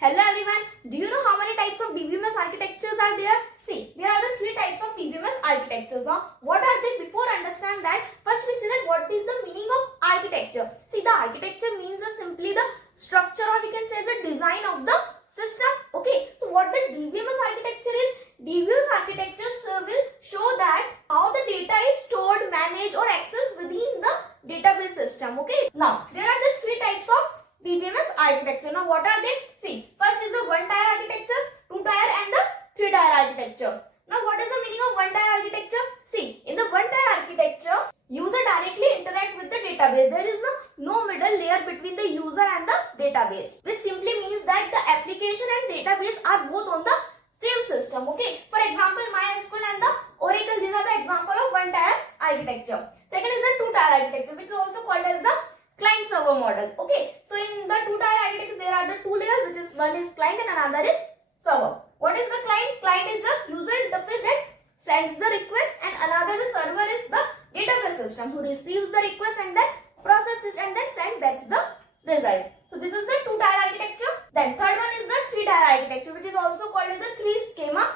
Hello everyone. Do you know how many types of DBMS architectures are there? See, there are the three types of DBMS architectures. Now, what are they? Before understand that, first we see that what is the meaning of architecture. See, the architecture means simply the structure, or we can say the design of the system. Okay. So, what the DBMS architecture is? DBMS architecture will show that how the data is stored, managed, or accessed within the database system. Okay. Now, there are the three types of DBMS architecture. Now, what are they? See, first is the one-tier architecture, two-tier, and the three-tier architecture. Now, what is the meaning of one-tier architecture? See, in the one-tier architecture, user directly interact with the database. There is no middle layer between the user and the database, which simply means that the application and database are both on the same system. Okay. For example, MySQL and the Oracle, these are the example of one-tier architecture. Second is the two-tier architecture, which is also called as the client-server model. Okay. So, in the two-tier architecture, there are the two layers, which is one is client and another is server. What is the client? Client is the user interface that sends the request, and another the server is the database system who receives the request and then processes and then send back the result. So, this is the two-tier architecture. Then third one is the three-tier architecture, which is also called as the three-schema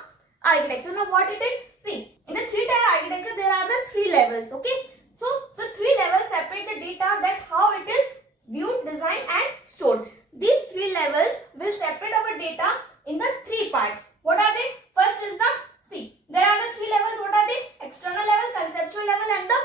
architecture. Now, what it is? See, in the three-tier architecture, there are the three levels. Okay. So, the three levels separate the data, that how it is viewed, designed, and stored. These three levels will separate our data in the three parts. What are they? First is the, see, there are the three levels. What are they? External level, conceptual level, and the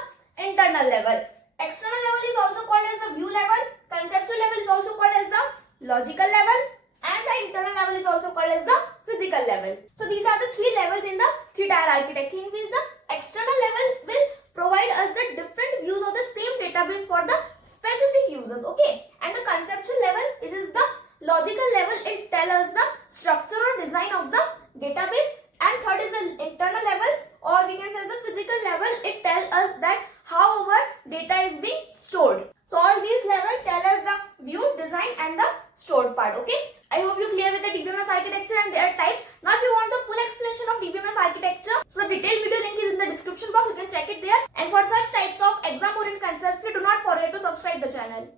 internal level. External level is also called as the view level. Conceptual level is also called as the logical level, and the internal level is also called as the physical level. So, these are the three levels in the three-tier architecture, in which the external level will provide us the different views of the same database for the specific users. Okay. And the conceptual level, it is the logical level. It tells us the structure or design of the database. And third is the internal level, or we can say the physical level. It tells us that how our data is being stored. So, all these levels tell us the view, design, and the stored part. Okay. I hope you clear with the DBMS architecture and their types. Now, if you want the full explanation of DBMS architecture, so the detailed video link is in the description box. You can check it there. And for such types of exam-oriented concepts, please do not forget to subscribe the channel.